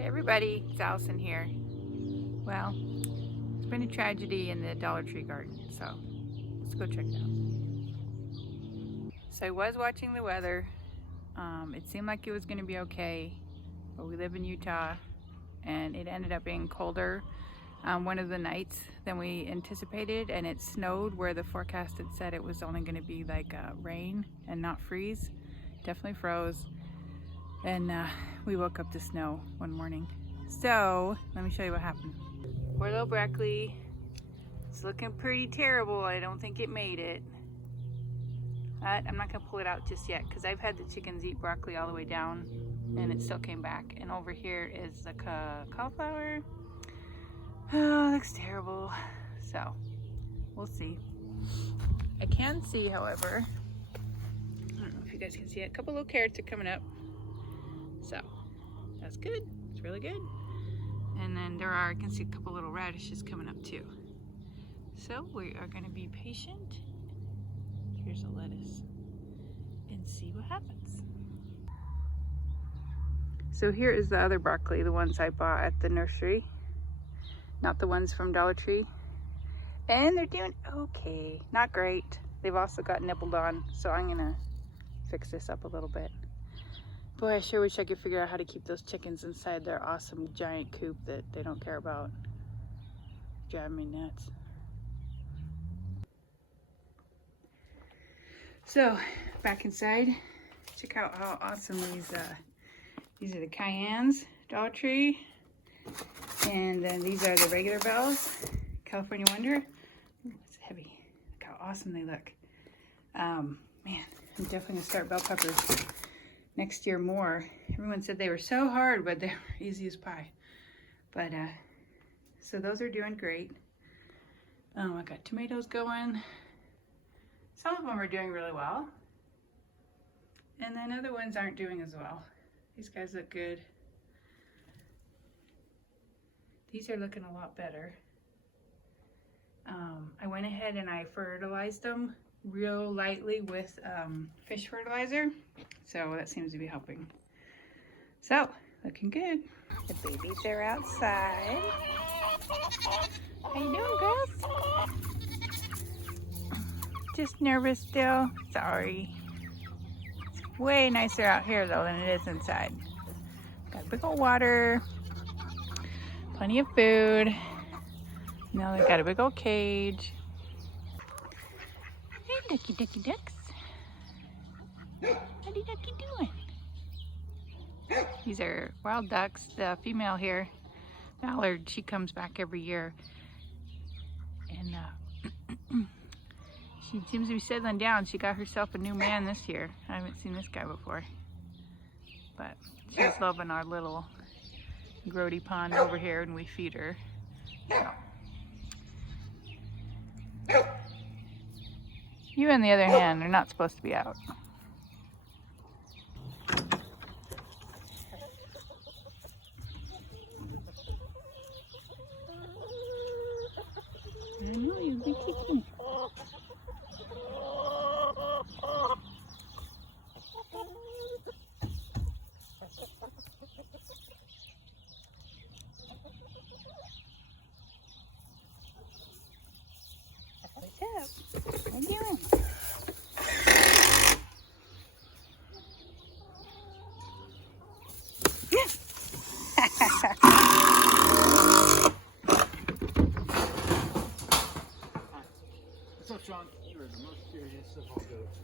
Hey everybody, it's Allison here. Well, it's been a tragedy in the Dollar Tree garden, so let's go check it out. So I was watching the weather. It seemed like it was going to be okay, but we live in Utah and it ended up being colder one of the nights than we anticipated, and it snowed where the forecast had said it was only going to be like rain and not freeze. Definitely froze, and we woke up to snow one morning. So let me show you what happened. Poor little broccoli, it's looking pretty terrible. I don't think it made it. I'm not gonna pull it out just yet because I've had the chickens eat broccoli all the way down and it still came back. And over here is the cauliflower. Oh, looks terrible. So we'll see. I can see, however, I don't know if you guys can see it, a couple little carrots are coming up. So that's good. It's really good. And then I can see a couple little radishes coming up too. So we are going to be patient. Here's a lettuce and see what happens. So here is the other broccoli, the ones I bought at the nursery, not the ones from Dollar Tree. And they're doing okay. Not great. They've also got nibbled on, so I'm gonna fix this up a little bit. Boy, I sure wish I could figure out how to keep those chickens inside their awesome giant coop that they don't care about. Driving me nuts. So, back inside. Check out how awesome these are the Cayennes, Dollar Tree. And then these are the regular bells, California Wonder. Ooh, it's heavy. Look how awesome they look. Man, I'm definitely gonna start bell peppers next year more. Everyone said they were so hard, but they were easy as pie. But so those are doing great. I got tomatoes going. Some of them are doing really well, and then other ones aren't doing as well. These guys look good. These are looking a lot better. I went ahead and I fertilized them real lightly with fish fertilizer, so that seems to be helping. So, looking good. The babies are outside. How you doing, girls? Just nervous still? Sorry. It's way nicer out here though than it is inside. Got big old water, plenty of food. Now they got a big old cage. Hey, ducky ducks. What are ducky doing? These are wild ducks. The female here, Mallard, she comes back every year. And she seems to be settling down. She got herself a new man this year. I haven't seen this guy before. But she's loving our little grody pond over here, and we feed her. So. You, on the other hand, are not supposed to be out. I know, you'll be kicking. What's up? What are you doing? What's up, Sean? You are the most curious of all goats.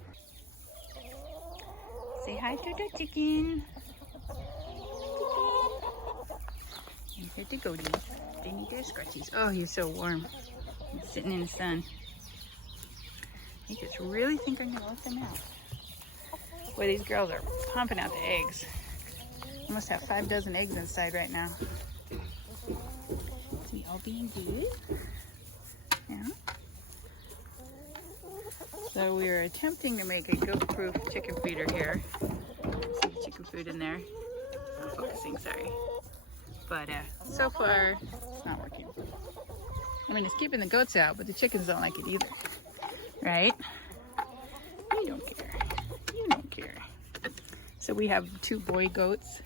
Say hi to the chicken. And here's the goaties. They need their scratchies. Oh, you're so warm. He's sitting in the sun. I just really think I'm gonna let them out. Boy, these girls are pumping out the eggs. I must have 5 dozen eggs inside right now. Is we all being good? Yeah. So we are attempting to make a goat-proof chicken feeder here. See the chicken food in there. Not focusing, sorry. But so far, it's not working. I mean, it's keeping the goats out, but the chickens don't like it either. Right? You don't care. You don't care. So we have 2 boy goats,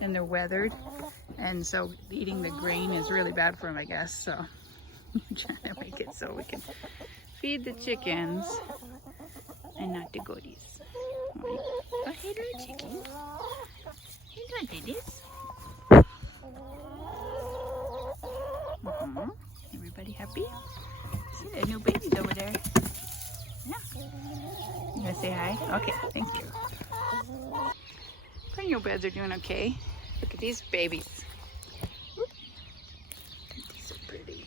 and they're weathered. And so eating the grain is really bad for them, I guess. So I'm trying to make it so we can feed the chickens and not the goodies. Oh, hey, little chicken. You don't do this. Everybody happy? See, there are new babies over there. Yeah. You gonna say hi? Okay, thank you. Perennial beds are doing okay. Look at these babies. Whoop. These are pretty.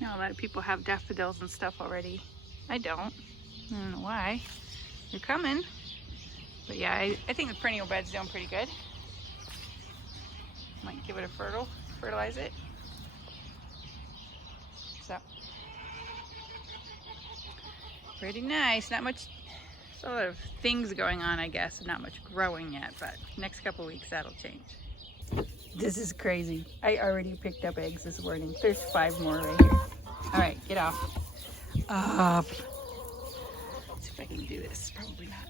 Now a lot of people have daffodils and stuff already. I don't. I don't know why. They're coming. But yeah, I think the perennial bed's doing pretty good. Might give it a fertilize it. So, pretty nice. Not much, there's a lot of things going on, I guess. Not much growing yet, but next couple weeks that'll change. This is crazy. I already picked up eggs this morning. There's 5 more right here. All right, get off. Up. Let's see if I can do this. Probably not.